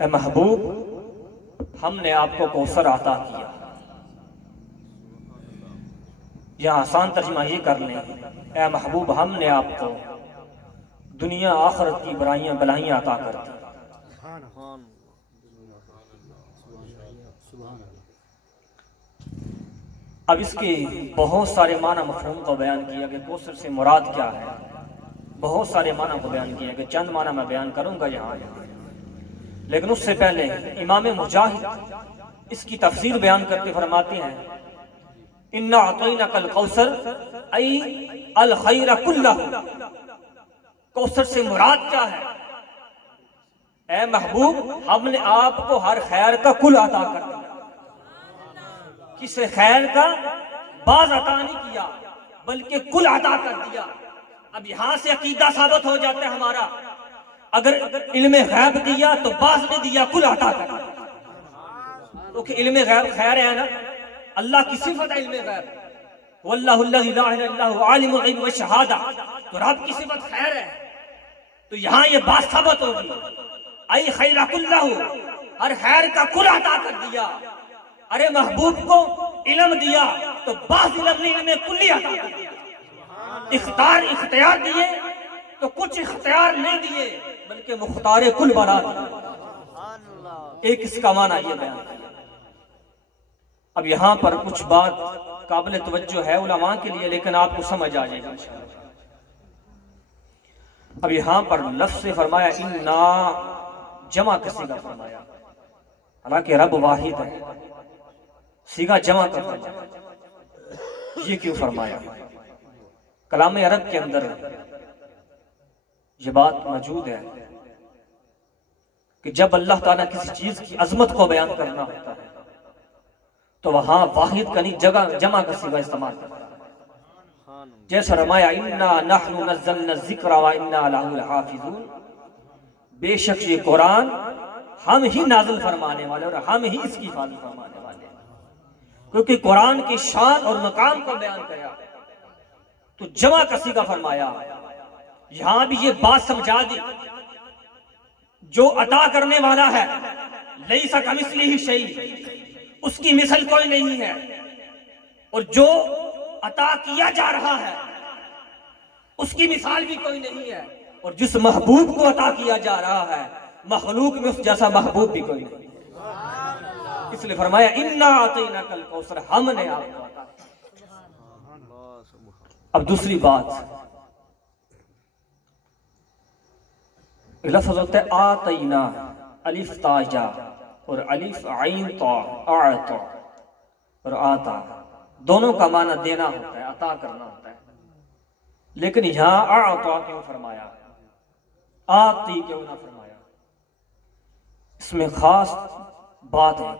اے محبوب ہم نے آپ کو کوثر عطا کیا، یا آسان ترجمہ یہ کر لیں، اے محبوب ہم نے آپ کو دنیا آخرت کی برائیاں بلائیاں عطا کر دی۔ اب اس کے بہت سارے معنی مفہوم کو بیان کیا کہ کوثر سے مراد کیا ہے، بہت سارے معنی کو بیان کیا کہ چند معنی میں بیان کروں گا یہاں، لیکن اس سے پہلے امام مجاہد اس کی تفسیر بیان کرتے فرماتے ہیں اِنَّا أَعْطَيْنَاكَ الْكَوْثَرَ أَيْ الْخَيْرَ كُلَّهُ۔ کوثر سے مراد کیا ہے؟ اے محبوب ہم نے آپ کو ہر خیر کا کل عطا کر دیا، کسی خیر کا بعض عطا نہیں کیا بلکہ کل عطا کر دیا۔ اب یہاں سے عقیدہ ثابت ہو جاتا ہے ہمارا، اگر علم غیب دیا تو بعض نے دیا، کل عطا کر دیا، کیونکہ علم غیب خیر ہے نا، اللہ کی صفت ہے علم غیب، واللہ الذی لا الہ الا هو عالم الغیب والشہادہ، تو رب کی صفت خیر ہے، تو یہاں یہ بات ثابت ہوگی ای خیر کلہ، ہر خیر کا کل عطا کر دیا۔ ارے محبوب کو علم دیا تو بعض علم نے علم کلی عطا کر دیا، اختیار دیے تو کچھ اختیار نہیں دیے بلکہ مختار کل بنا دیا۔ ایک اس کا معنی یہ بیان کیا۔ اب یہاں پر کچھ بات قابل توجہ ہے علماء کے لیے، لیکن آپ کو سمجھ آ جائے گا انشاءاللہ۔ اب یہاں پر لفظ سے فرمایا اِنَّا، جمع کا صیغہ فرمایا، حالانکہ رب واحد ہے، صیغہ جمع کا فرمایا، یہ کیوں فرمایا؟ کلام عرب کے اندر یہ بات موجود ہے کہ جب اللہ تعالیٰ کسی چیز کی عظمت کو بیان کرنا ہوتا ہے تو وہاں واحد کا نہیں جمع کا صیغہ استعمال کرتا ہے۔ جیسا فرمایا اِنَّا نَحْنُ نَزَّلْنَا الذِّكْرَ وَإِنَّا لَهُ لَحَافِظُونَ، بے شک یہ قرآن ہم ہی نازل فرمانے والے اور ہم ہی اس کی حفاظت فرمانے والے ہیں، کیونکہ قرآن کی شان اور مقام کو بیان کیا تو جمع کا صیغہ فرمایا۔ یہاں بھی یہ بات سمجھا دی جو عطا کرنے والا ہے لیس کمثلہ شیء، اس کی مثل کوئی نہیں ہے، اور جو عطا کیا جا رہا ہے اس کی مثال بھی کوئی نہیں ہے، اور جس محبوب کو عطا کیا جا رہا ہے مخلوق میں اس جیسا محبوب بھی کوئی نہیں، اس لیے فرمایا اِنَّا أَعْطَيْنَاكَ الْكَوْثَرَ، ہم نے آپ کو عطا کیا۔ اب دوسری بات، لفظ ہوتا ہے آتینا، الف تا یا، اور الف عین تا، اعطا اور آتا، دونوں کا معنی دینا ہوتا ہے، عطا کرنا ہوتا ہے، لیکن یہاں اعطا کیوں فرمایا، آتی کیوں نہ فرمایا؟ اس میں خاص بات ہے،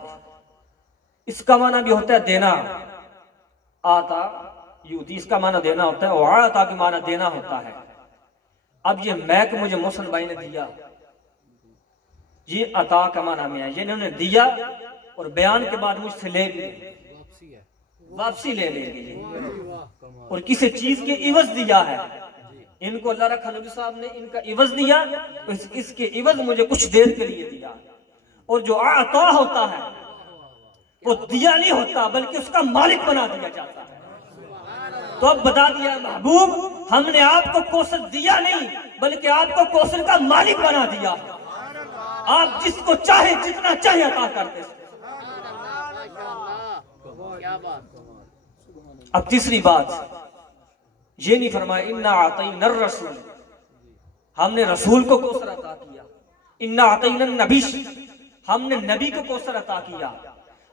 اس کا معنی بھی ہوتا ہے دینا، آتا یوتی، اس کا معنی دینا ہوتا ہے، اور آتا کا معنی دینا ہوتا ہے۔ اب یہ میں کہ مجھے محسن بھائی نے دیا، یہ عطا کا معنی میں ہے، یہ انہوں نے دیا اور بیان کے بعد مجھ سے لے لیا، واپسی لے لیں گے، اور کسی چیز کے عوض دیا ہے، ان کو اللہ رکھا نبی صاحب نے ان کا عوض دیا، اس کے عوض مجھے کچھ دیر کے لیے دیا، اور جو عطا ہوتا ہے وہ دیا نہیں ہوتا بلکہ اس کا مالک بنا دیا جاتا ہے۔ تو اب بتا دیا محبوب ہم نے آپ کو کوثر دیا نہیں بلکہ آپ کو کوثر کا مالک بنا دیا، آپ جس کو چاہے جتنا چاہے عطا کرتے۔ اب تیسری بات یہ نہیں فرمایا اِنَّا أَعْطَيْنَا الرَّسُولَ، ہم نے رسول کو کوثر عطا کیا، اِنَّا أَعْطَيْنَا النَّبِيَّ، ہم نے نبی کو کوثر عطا کیا۔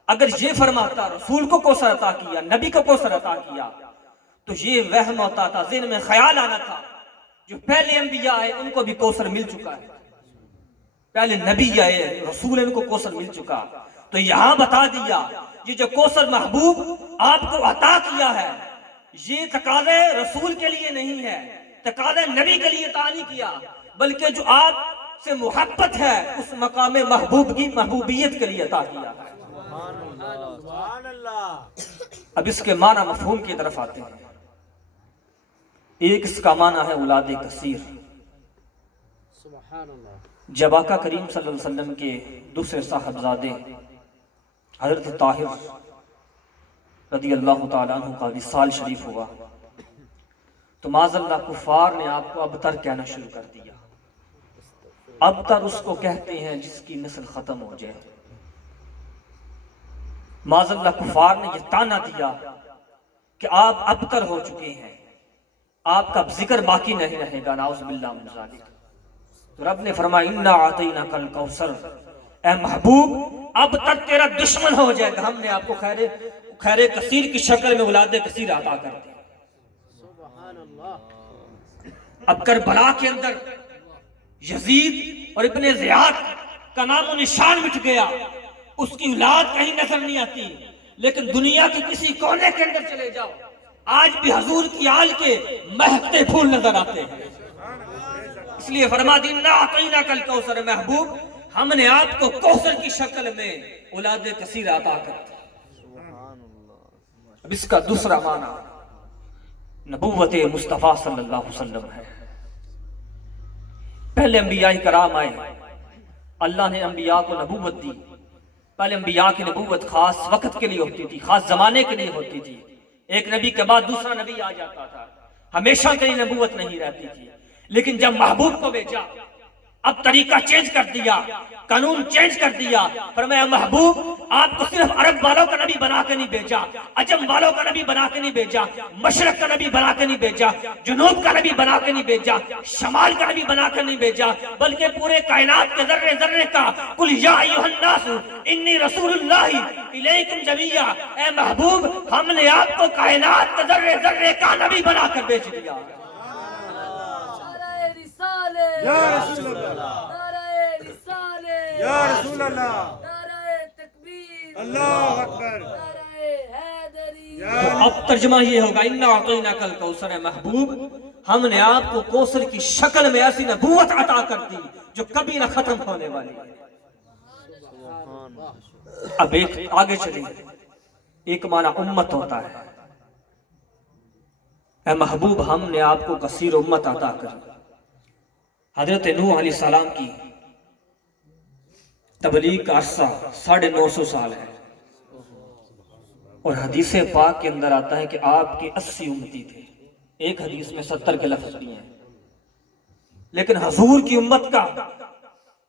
اگر یہ فرماتا رسول کو کوثر عطا کیا، نبی کو کوثر عطا کیا، تو یہ وہم ہوتا تھا، ذہن میں خیال آنا تھا جو پہلے انبیاء آئے ان کو بھی کوثر مل چکا ہے، پہلے نبی آئے رسول ان کو کوثر مل چکا، تو یہاں بتا دیا یہ جو کوثر محبوب آپ کو عطا کیا ہے یہ تقاضے رسول کے لیے نہیں ہے، تقاضے نبی کے لیے عطا نہیں کیا، بلکہ جو آپ سے محبت ہے اس مقام محبوب کی محبوبیت کے لیے عطا کیا ہے۔ اب اس کے معنی مفہوم کی طرف آتے ہیں۔ ایک اس کا معنی ہے اولاد کثیر، جب آقا کریم صلی اللہ علیہ وسلم کے دوسرے صاحبزادے حضرت طاہر رضی اللہ تعالیٰ عنہ کا وصال شریف ہوا تو معاذ اللہ کفار نے آپ کو ابتر کہنا شروع کر دیا. ابتر اس کو کہتے ہیں جس کی نسل ختم ہو جائے. معاذ اللہ کفار نے یہ تانا دیا کہ آپ ابتر ہو چکے ہیں، آپ کا ذکر باقی نہیں رہے گا. نعوذ باللہ من ذالک. تو رب نے فرمایا انا اعطیناک الکوثر، اے محبوب اب تک تیرا دشمن ہو جائے گا، ہم نے آپ کو خیر کثیر کی شکل میں اولاد کثیر عطا کر دی. اب کربلا کے اندر یزید اور ابن زیاد کا نام و نشان مٹ گیا، اس کی اولاد کہیں نظر نہیں آتی. لیکن دنیا کے کسی کونے کے اندر چلے جاؤ، آج بھی حضور کی آل کے مہکتے پھول نظر آتے ہیں. اس لیے فرما دی انا اعطیناک الکوثر، محبوب ہم نے آپ کو کوثر کی شکل میں اولاد کثیر عطا کر دی. اب اس کا دوسرا معنی نبوت مصطفیٰ صلی اللہ علیہ وسلم ہے. پہلے انبیاء کرام آئے، اللہ نے انبیاء کو نبوت دی. پہلے انبیاء کی نبوت خاص وقت کے لیے ہوتی تھی، خاص زمانے کے لیے ہوتی تھی. ایک نبی کے بعد دوسرا نبی آ جاتا تھا، ہمیشہ کے لیے نبوت نہیں رہتی تھی. لیکن جب محبوب کو بھیجا اب طریقہ چینج کر دیا، قانون چینج کر دیا. فرمایا محبوب آپ کو صرف عرب والوں کا نبی بنا کے نہیں بھیجا، عجم والوں کا نبی بنا کے نہیں بھیجا، مشرق کا نبی بنا کے نہیں بھیجا، جنوب کا نبی بنا کے نہیں بھیجا، شمال کا نبی بنا کے نہیں بھیجا، بلکہ پورے کائنات کے ذرے ذرے کا قل یا ایھا الناس انی رسول اللہ الیکم جمیعا، اے محبوب ہم نے آپ کو کائنات کے ذرے ذرے کا نبی بنا کر بھیج دیا. یا رسول اللہ، نعرہ رسالت، یا رسول اللہ، نعرہ تکبیر، اللہ اکبر، نعرہ حیدری. اب ترجمہ یہ ہوگا انا اعطیناک الکوثر، محبوب ہم نے آپ کو کوثر کی شکل میں ایسی نبوت عطا کر دی جو کبھی نہ ختم ہونے والی ہے. اب ایک آگے چلیں، ایک معنی امت ہوتا ہے. اے محبوب ہم نے آپ کو کثیر امت عطا کر دی. حضرت نوح علیہ السلام کی تبلیغ کا عرصہ 950 سال ہے، اور حدیث پاک کے اندر آتا ہے کہ آپ کے 80 امتی تھے. ایک حدیث میں 70 کے لفظ بھی ہیں. لیکن حضور کی امت کا،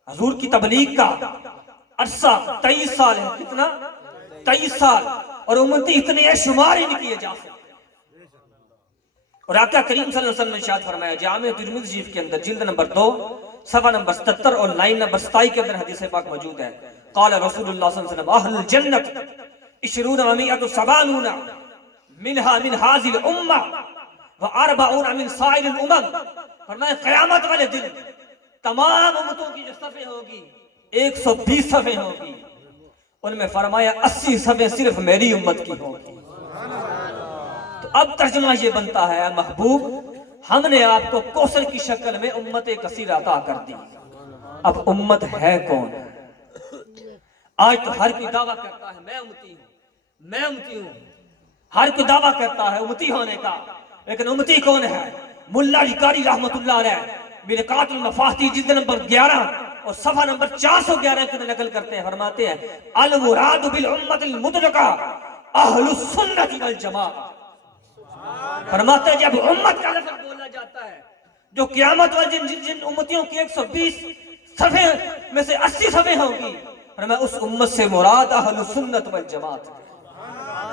حضور کی تبلیغ کا عرصہ 23 سال ہے. کتنا؟ 23 سال. اور امتی اتنے شمار ہی نہیں کیے جا سکتے. اور آقا کریم صلی اللہ علیہ وسلم نے ارشاد فرمایا جامع ترمذی کے اندر جلد نمبر 2 صفحہ نمبر 77 اور لائن نمبر 27 کے اندر حدیث پاک موجود ہے. قال رسول اللہ صلی اللہ علیہ وسلم اہل الجنت 20 و 170 منها من هذه الامه و40 من سائر الامم. فرمایا قیامت والے دن تمام امتوں کی جو صفیں ہوگی 120 صفیں ہوگی، ان میں فرمایا 80 صفیں صرف میری امت کی ہوگی. اب ترجمہ یہ بنتا ہے اے محبوب ہم نے آپ کو کوثر کی شکل میں امت کثیر عطا کر دی. اب امت ہے کون؟ آج تو ہر کوئی دعویٰ کرتا ہے میں امتی ہوں، میں امتی ہوں، ہر کوئی دعویٰ کرتا ہے امتی ہونے کا. لیکن امتی کون ہے؟ ملا علی قاری رحمت اللہ علیہ مرقات المفاتیح جلد نمبر 11 اور صفحہ نمبر 411 کے نقل کرتے ہیں. فرماتے ہیں المراد بالامت المطلقہ اہل السنت والجماعہ. فرماتے ہیں جب امت کا لفظ بولا جاتا ہے جو قیامت والے جن امتیوں کی 120 صفحے میں سے 80 صفحے ہوں گی، فرمایا اس امت سے مراد اہل السنت والجماعت،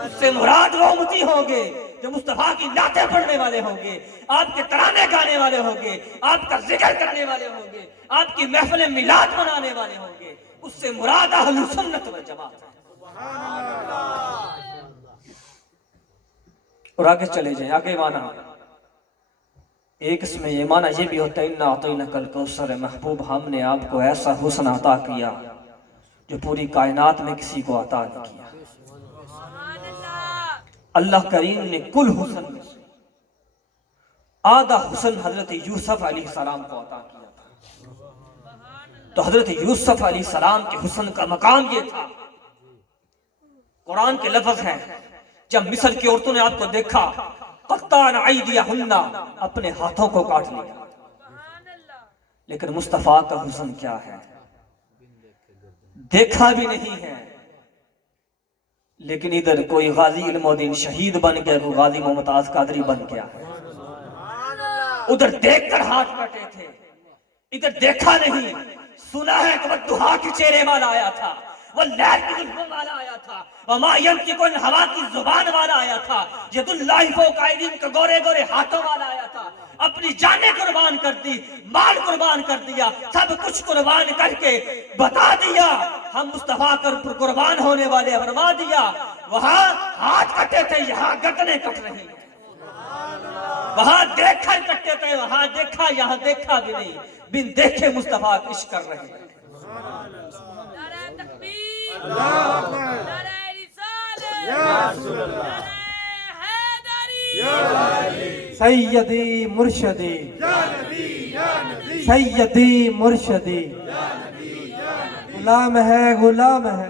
اس سے مراد وہ امتی ہوں گے جو مصطفیٰ کی نعتیں پڑھنے والے ہوں گے، آپ کے ترانے گانے والے ہوں گے، آپ کا ذکر کرنے والے ہوں گے، آپ کی محفل میلاد منانے والے ہوں گے. اس سے مراد اہل السنت والجماعت. اور آگے چلے جائیں، آگے مانا ایک اس میں یہ مانا یہ بھی ہوتا ہے انا اعطیناک الکوثر، محبوب ہم نے آپ کو ایسا حسن عطا کیا جو پوری کائنات میں کسی کو عطا نہیں کیا. اللہ کریم نے کل حسن میں آدھا حسن حضرت یوسف علیہ السلام کو عطا کیا تھا. تو حضرت یوسف علیہ السلام کے حسن کا مقام یہ تھا. قرآن کے لفظ ہیں جب مصر کی عورتوں نے آپ کو دیکھا قطعن ایدیہن، اپنے ہاتھوں کو کاٹ لیا. لیکن مصطفیٰ کا حسن کیا ہے، دیکھا بھی نہیں ہے، لیکن ادھر کوئی غازی علم الدین شہید بن گیا، کوئی غازی محمد آز قادری بن گیا ہے۔ ادھر دیکھ کر ہاتھ کٹے تھے، ادھر دیکھا نہیں، سنا ہے کہ وہ دہا کے چہرے والا آیا تھا، وہ لہر کی زلفوں والا آیا تھا، وما ينطق عن الهوى کی زبان والا آیا تھا، ید اللہ فوق ایدیہم کا گورے گورے ہاتھوں والا آیا تھا، اپنی جانیں قربان کر دی، مال قربان کر دیا، سب کچھ قربان کر کے بتا دیا ہم مصطفیٰ پر قربان ہونے والے، فرما دیا وہاں ہاتھ کٹے تھے، یہاں گردنیں کٹ رہی ہیں، وہاں دیکھ کر کٹے تھے، وہاں دیکھا، یہاں دیکھا بھی نہیں، بن دیکھے مصطفیٰ عشق کر رہے ہیں۔ نعرہ تکبیر، نعرہ رسالت، نعرہ حیدری، سیدی مرشدی سیدی مرشدی، غلام ہے غلام ہے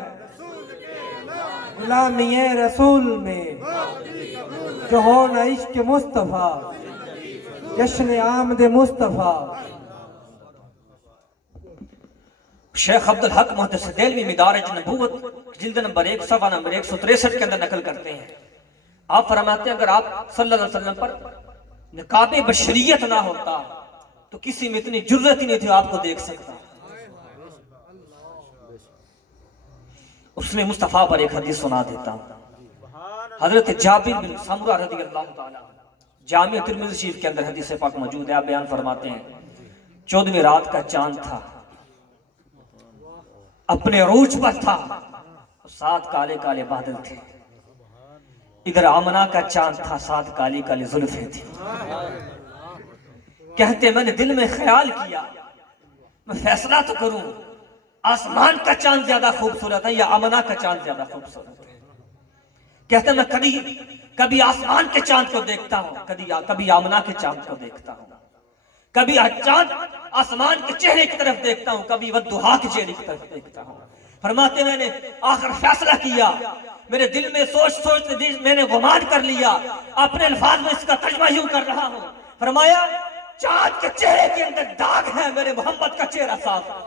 غلامی رسول میں، جو ہو نہ عشق مصطفیٰ، جشن آمد مصطفیٰ۔ شیخ عبدالحق محدث دہلوی مدارج نبوت جلد نمبر 1 صفحہ نمبر 163 کے اندر نقل کرتے ہیں، آپ فرماتے ہیں اگر آپ صلی اللہ علیہ وسلم پر نقاب بشریت نہ ہوتا تو کسی میں اتنی جرت ہی نہیں تھی آپ کو دیکھ سکتا۔ اس نے مصطفیٰ پر ایک حدیث سنا دیتا ہوں، حضرت جابر بن سمرہ رضی اللہ تعالیٰ، جامع ترمذی شریف کے اندر حدیث پاک موجود ہے، آپ بیان فرماتے ہیں 14ویں رات کا چاند تھا، اپنے عروج پر تھا، 7 کالے کالے بادل تھے، ادھر آمنہ کا چاند تھا، 7 کالی کالی زلفیں تھی۔ کہتے میں نے دل میں خیال کیا میں فیصلہ تو کروں، آسمان کا چاند زیادہ خوبصورت ہے یا آمنہ کا چاند زیادہ خوبصورت ہے؟ کہتے میں کبھی آسمان کے چاند کو دیکھتا ہوں، کبھی آمنہ کے چاند کو دیکھتا ہوں، کبھی چاند آسمان کے چہرے کی طرف دیکھتا ہوں، کبھی والضحیٰ کے چہرے کی طرف دیکھتا ہوں۔ فرماتے میں نے آخر فیصلہ کیا، میرے دل میں سوچ میں نے گمان کر لیا، اپنے الفاظ میں اس کا ترجمہ یوں کر رہا ہوں، فرمایا چاند کے چہرے کے اندر داغ ہے، میرے محمد کا چہرہ صاف ہے۔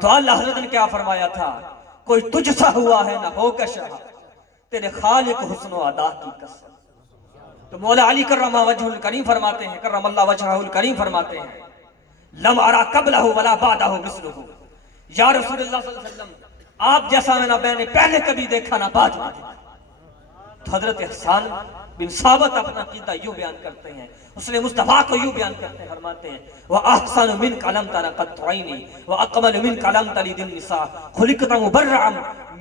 تو اللہ حضرت نے کیا فرمایا تھا، کوئی تجھ سا ہوا ہے نہ ہو کا شاہ، تیرے خالق حسن و ادا کی قسم۔ تو مولا علی کرم وجہ الکریم فرماتے ہیں، کرم اللہ وجہہ الکریم فرماتے ہیں، لم ارا قبلہ ولا بعدہ مثلہ، یا رسول اللہ صلی اللہ علیہ وسلم آپ جیسا میں نے پہلے کبھی دیکھا نہ بعد میں دیکھا۔ تو حضرت حسان بن ثابت اپنا عقیدہ یوں بیان کرتے ہیں، اس نے مصطفیٰ کو یوں بیان کرتے ہیں، فرماتے ہیں وَأَحْسَنُ مِنْكَ لَمْ تَرَ قَطُّ عَيْنِي وَأَقْمَلُ مِنْكَ لَمْ تَلِدِ النِّسَاءُ خُلِقْتَ مُبَرَّعًا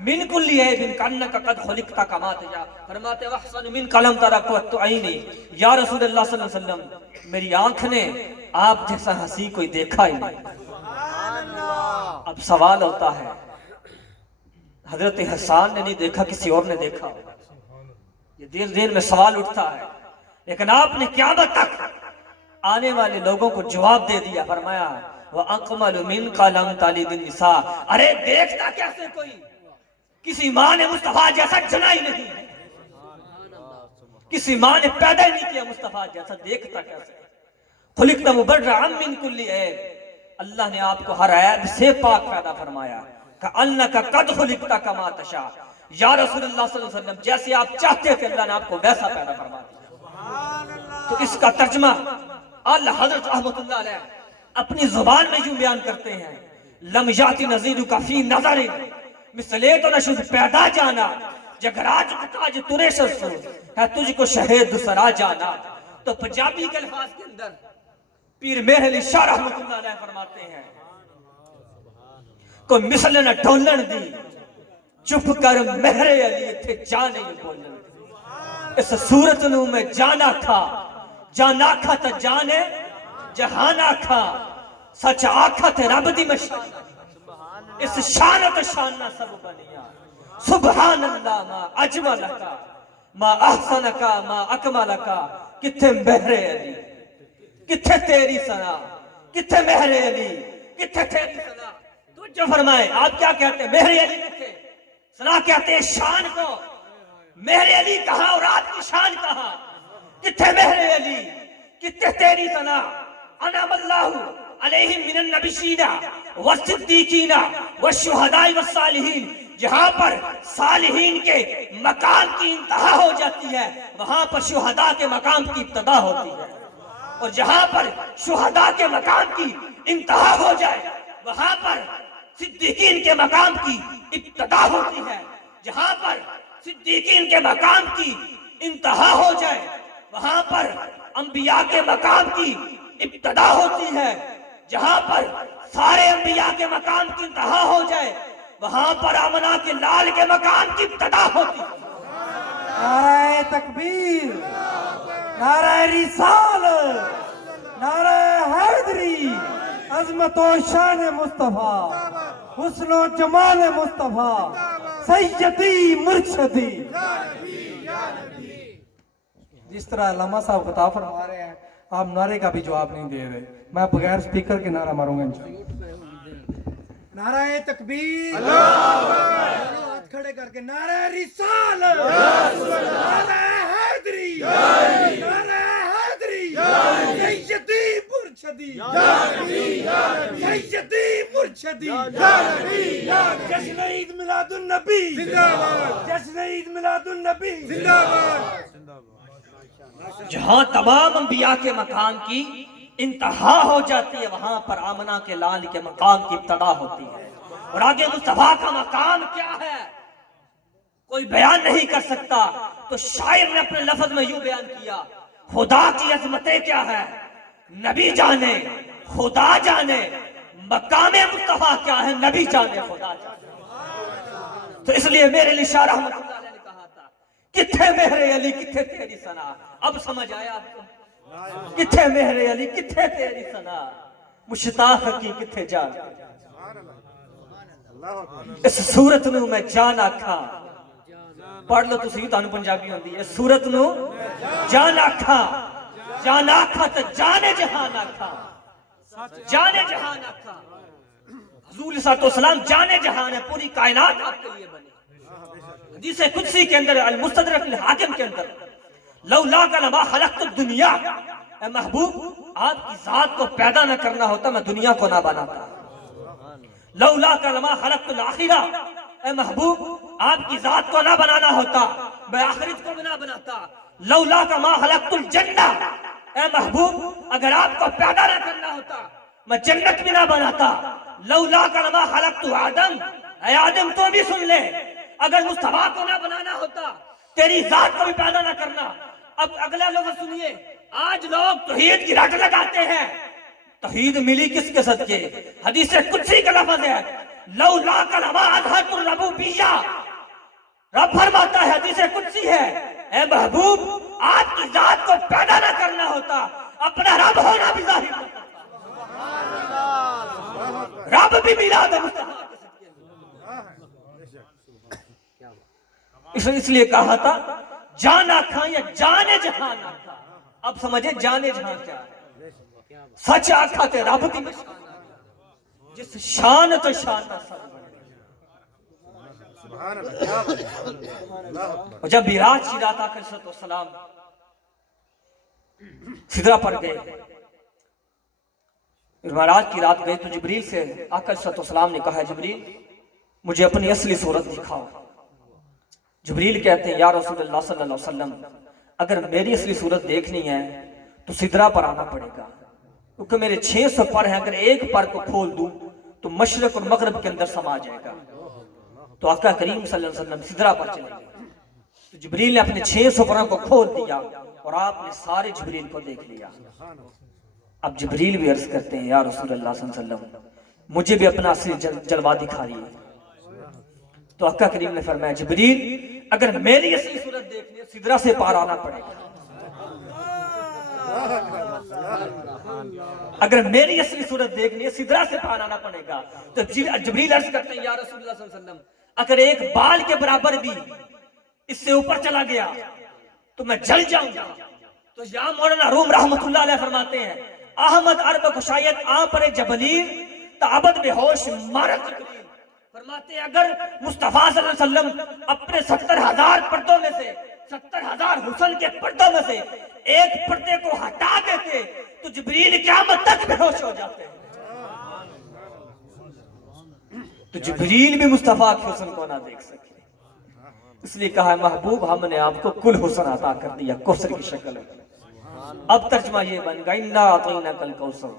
مِنْ كُلِّ عَيْبٍ كَأَنَّكَ قَدْ خُلِقْتَ كَمَا تَشَاءُ۔ فرماتے ہیں وَأَحْسَنُ مِنْكَ لَمْ تَرَ قَطُّ عَيْنِي، یا رسول اللہ صلی اللہ علیہ وسلم میری آنکھ نے آپ جیسا ہنسی کوئی دیکھا ہی نہیں۔ اب سوال ہوتا ہے حضرت حسان نے نہیں دیکھا، کسی اور نے دیکھا، یہ دل میں سوال اٹھتا ہے، لیکن آپ نے قیامت تک آنے والے لوگوں کو جواب دے دیا، فرمایا وَأَقْمَلُ مِنْكَ لَمْ تَلِدِ النِّسَاءُ، ارے دیکھتا کیسے کوئی، کسی ماں نے مصطفیٰ جیسا جنا ہی نہیں، کسی ماں نے پیدا ہی نہیں کیا مصطفیٰ جیسا، دیکھتا کیسے؟ خُلِقْتَ مُبَرَّعًا مِنْ كُلِّ عَيْبٍ، اللہ نے آپ کو ہر عیب سے پاک پیدا فرمایا، كَأَنَّكَ قَدْ خُلِقْتَ كَمَا تَشَاءُ، یا رسول اللہ صلی اللہ علیہ وسلم جیسے آپ چاہتے تھے اللہ نے آپ کو ویسا پیدا فرما دیا۔ تو اس کا ترجمہ اللہ حضرت رحمت اللہ علیہ اپنی زبان میں یوں بیان کرتے ہیں، لم یاتی نظیرک فی نظر مثلے تو نشد پیدا جانا، جگراج کتاج ترے شسو ہے تجھ کو شہید دوسرا جانا۔ تو پنجابی کے الفاظ کے اندر پیر مہر علی شاہ رحمت اللہ علیہ فرماتے ہیں، کوئی مثل نہ ڈھولن دی، چپ کر مہر علی تھے جانے بولن دی، اس صورت نو میں جانا کھا، جانا کھا تا جانے جہانا کھا، سچ آکھا تے رب دی مشان، اس شانت شانہ سب بنیا، سبحان اللہ ما اجملکا ما احسنکا ما اکملکا، کتھے مہر علی، کتھے تیری ثنا، کتھے مہر علی، کتھے تیری ثنا۔ تو جو فرمائے آپ کیا کہتے ہیں، مہر علی کتھے؟ ثنا کہتے ہیں شان کو، مہر علی کہاں اور آپ کی شان کہاں؟ کتھے مہر علی، کتنے تیری ثنا انعم اللہ علیہم من النبیین والصدیقین والشہداء والصالحین. جہاں پر صالحین کے مقام کی انتہا ہو جاتی ہے وہاں پر شہداء کے مقام کی ابتدا ہوتی ہے، اور جہاں پر شہداء کے مقام کی انتہا ہو جائے وہاں پر صدیقین کے مقام کی ابتدا ہوتی ہے. جہاں پر صدیقین کے مقام کی انتہا ہو جائے وہاں پر انبیاء کے مقام کی ابتدا ہوتی ہے. جہاں پر سارے انبیاء کے مقام کی انتہا ہو جائے وہاں پر آمنہ کے لال کے مقام کی ابتدا ہوتی ہے. نعرہ تکبیر، نعرہ رسالت، نعرہ حیدری، عظمت و شان مصطفیٰ، حسن و جمال مصطفیٰ، سیدی مرشدی. جس طرح علامہ صاحب خطاب فرما رہے ہیں آپ نعرے کا بھی جواب نہیں دے رہے، میں بغیر سپیکر کے نعرہ ماروں گا انشاءاللہ. نعرہ تکبیر، ہاتھ کھڑے کر کے نعرہ رسالت، نعرہ حیدری، نعرہ حیدری، سیدی مرشدی، سیدی مرشدی. جشن عید میلاد النبی زندہ باد، جشن عید میلاد النبی زندہ باد. جہاں تمام انبیاء کے مقام کی انتہا ہو جاتی ہے وہاں پر آمنہ کے لال کے مقام کی ابتدا ہوتی ہے. اور آگے مصطفیٰ کا مقام کیا ہے کوئی بیان نہیں کر سکتا، تو شاعر نے اپنے لفظ میں یوں بیان کیا، خدا کی عظمتیں کیا ہے نبی جانے خدا جانے، مقام مصطفیٰ کیا ہے نبی جانے خدا جانے. تو اس لیے میرے علی شاہ رحمۃ اللہ علیہ نے کہا تھا کتھے میرے علی کتھے تیری ثنا. اب سمجھ آیا آپ کو؟ کتھے میرے علی کتھے تیری ثنا، مشتاق کی کتھے جان. اس صورت نو میں جان آکھا، پڑھ لو تسی تانوں پنجابی ہوندی ہے. اس صورت نو جان آکھا، جان آکھا تے جانے جہان آکھا، جانے جہان آکھا. حضور صلی اللہ علیہ وسلم جانے جہان ہے، پوری کائنات آپ کے لیے بنی. حدیث قدسی کے اندر المستدرک الحاکم کے اندر لولا کا لما خلقت الدنیا، اے محبوب آپ کی ذات کو پیدا نہ کرنا ہوتا میں دنیا کو نہ بناتا. لولا کا لما خلقت الاخرہ، اے محبوب آپ کی ذات کو نہ بنانا ہوتا میں آخرت کو نہ بناتا. لولا کا ما خلقت الجنہ، اے محبوب اگر آپ کو پیدا نہ کرنا ہوتا میں جنت بھی نہ بناتا. لولا کا لما خلقت آدم، اے آدم تو بھی سن لے اگر مصطفیٰ کو نہ بنانا ہوتا تیری ذات کو بھی پیدا نہ کرنا. اب اگلا لفظ سنیے، آج لوگ توحید کی رٹ لگاتے ہیں. توحید ملی کس کے صدقے؟ حدیث قدسی کا لفظ ہے لولا کلمہ اظہرت الربوبیہ. رب فرماتا ہے حدیث قدسی ہے اے محبوب آپ کی ذات کو پیدا نہ کرنا ہوتا اپنا رب ہونا بھی ظاہر نہ کرتا. رب بھی میلاد مصطفیٰ کے صدقے. اس لیے کہا تھا جان آکھاں یا جانے جہان آکھاں. اب سمجھے جانے جہان کیا ہے. سچ آکھا تے رب دی جس شان تو شان نہ سر. اور جب معراج کی رات آقا صلی اللہ علیہ وسلم سدرہ پر گئے، معراج کی رات گئے تو جبریل سے آقا صلی اللہ علیہ وسلم نے کہا جبریل مجھے اپنی اصلی صورت دکھاؤ. جبریل کہتے ہیں یا رسول اللہ صلی اللہ علیہ وسلم اگر میری اصلی صورت دیکھنی ہے تو سدرہ پر آنا پڑے گا کیونکہ میرے 600 پر ہیں، اگر ایک پر کو کھول دوں تو مشرق اور مغرب کے اندر سما جائے گا. تو آقا کریم صلی اللہ علیہ وسلم سدرہ پر چلے گئے. تو جبریل نے اپنے 600 پروں کو کھول دیا اور آپ نے سارے جبریل کو دیکھ لیا. اب جبریل بھی عرض کرتے ہیں یا رسول اللہ صلی اللہ علیہ وسلم مجھے بھی اپنا اصلی جلوہ دکھا رہی ہے. تو آقا کریم نے فرمایا جبریل اگر میری اصلی صورت دیکھنی ہے سدرہ سے پار آنا پڑے گا. اگر میری اصلی صورت دیکھنی ہے سدرہ سے پار آنا پڑے گا. تو جبریل عرض کرتے ہیں یا رسول اللہ صلی اللہ علیہ وسلم اگر ایک بال کے برابر بھی اس سے اوپر چلا گیا تو میں جل جاؤں گا. تو یا مولانا روم رحمت اللہ علیہ فرماتے ہیں احمد عرب کو شاید آن پر جبلیل تعبد بے ہوش مارت جبریل. فرماتے ہیں اگر مصطفیٰ صلی اللہ علیہ وسلم اپنے 70,000 پردوں میں سے 70,000 حسن کے پردوں میں سے ایک پردے کو ہٹا دیتے تو جبریل قیامت تک بے ہوش ہو جاتے ہیں. تو جبریل بھی مصطفیٰ کے حسن کو نہ دیکھ سکے، اس لیے کہا محبوب ہم نے آپ کو کل حسن عطا کر دیا کوثر کی شکل میں. اب ترجمہ یہ بن گا انا اعطیناک الکوثر،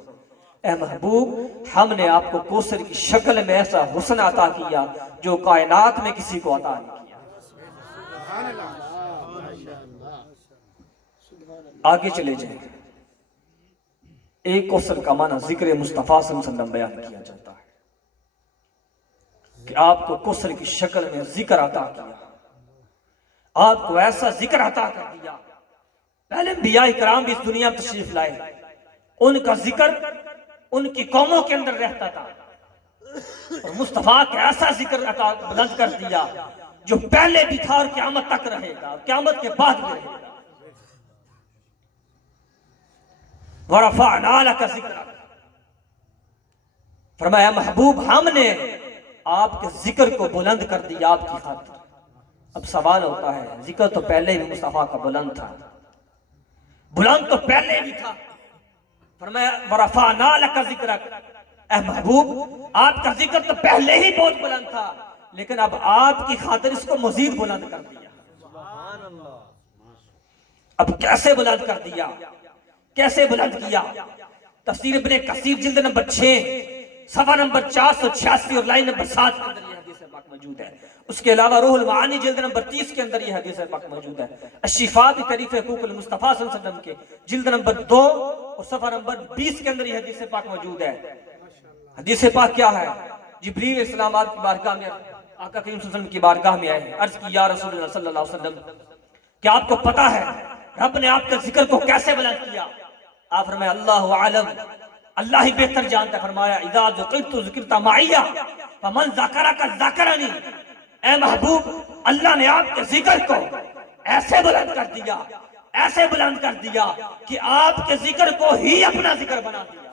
اے محبوب ہم نے آپ کو کوثر کی شکل میں ایسا حسن عطا کیا جو کائنات میں کسی کو عطا نہیں کیا. آگے چلے جائیں. ایک کوثر کا معنی ذکر مصطفیٰ صلی اللہ علیہ وسلم بیان کیا جاتا ہے کہ آپ کو کوثر کی شکل میں ذکر عطا کیا، آپ کو ایسا ذکر عطا کر دیا. پہلے انبیاء کرام بھی اس دنیا میں تشریف لائے، ان کا ذکر ان کی قوموں کے اندر رہتا تھا، اور مصطفیٰ کا ایسا ذکر عطا بلند کر دیا جو پہلے بھی تھا اور قیامت تک رہے گا، قیامت کے بعد بھی رہے گا. وَرَفَعْنَا لَكَ ذِكْرَكَ، فرمایا محبوب ہم نے آپ کے ذکر کو بلند کر دیا آپ کی خاطر. اب سوال ہوتا ہے ذکر تو پہلے بھی مصطفیٰ کا بلند تھا، بلند تو پہلے بھی تھا. فرمایا وَرَفَعْنَا لَكَ ذِكْرَكَ، اے محبوب آپ کا ذکر تو پہلے ہی بہت بلند تھا، لیکن اب آپ کی خاطر اس کو مزید بلند کر دیا. اب کیسے بلند کر دیا، کیسے بلند کیا؟ تفسیر ابن کثیر جلد نمبر 6 صفحہ نمبر 486 اور لائن نمبر 7 کے اندر یہ حدیث پاک موجود ہے. اس کے علاوہ روح المعانی جلد نمبر 30 کے اندر یہ حدیث پاک موجود ہے. الشفاء بتعریف حقوق المصطفیٰ صلی اللہ علیہ وسلم کے جلد نمبر 2 اور صفحہ نمبر 20 کے اندر یہ حدیث پاک موجود ہے. حدیث پاک کیا ہے؟ جبریل علیہ السلام آپ کی بارگاہ میں، آقا کریم صلی اللہ علیہ وسلم کی بارگاہ میں آئے، عرض کی یا رسول اللہ صلی اللہ علیہ وسلم کیا آپ کو پتا ہے رب نے آپ کے ذکر کو کیسے بلند کیا؟ آپ فرمایا اللہ عالم، اللہ ہی بہتر جانتا ہے. فرمایا اذا ذکرت ذکرت معی فمن ذکرک ذکرنی، اے محبوب اللہ نے آپ کے ذکر کو ایسے بلند کر دیا، ایسے بلند کر دیا کہ آپ کے ذکر کو ہی اپنا ذکر بنا دیا.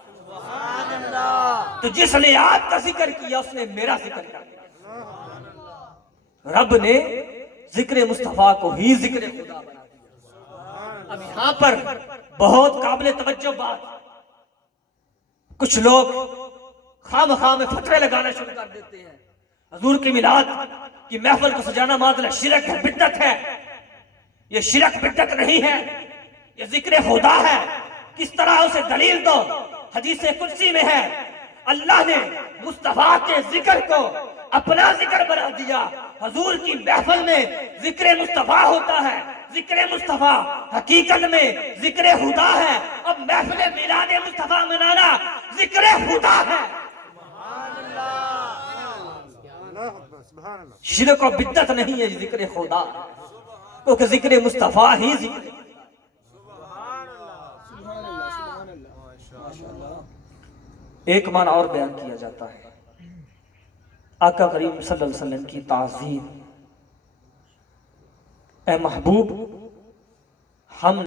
تو جس نے آپ کا ذکر کیا اس نے میرا ذکر کر دیا. رب نے ذکر مصطفیٰ کو ہی ذکر خدا بنا دیا. اب یہاں پر بہت قابل توجہ بات، کچھ لوگ خام میں فتوے لگانا شروع کر دیتے ہیں حضور کی میلاد کی محفل کو سجانا معاذ شرک ہے، بدعت ہے. یہ شرک بدعت نہیں ہے، یہ ذکر خدا ہے. کس طرح اسے دلیل دو؟ حدیث قدسی میں ہے اللہ نے مصطفیٰ کے ذکر کو اپنا ذکر بنا دیا. حضور کی محفل میں ذکر مصطفیٰ ہوتا ہے، ذکر مصطفیٰ حقیقت میں ذکر خدا ہے. اب محفل میلاد مصطفیٰ منانا ذکر خدا ہے. شرک و بدعت نہیں ہے، ذکر خدا، کیونکہ ذکر مصطفیٰ ہی ذکر. ایک معنی اور بیان کیا جاتا ہے آقا کریم صلی اللہ علیہ وسلم کی تعظیم. اے محبوب ہم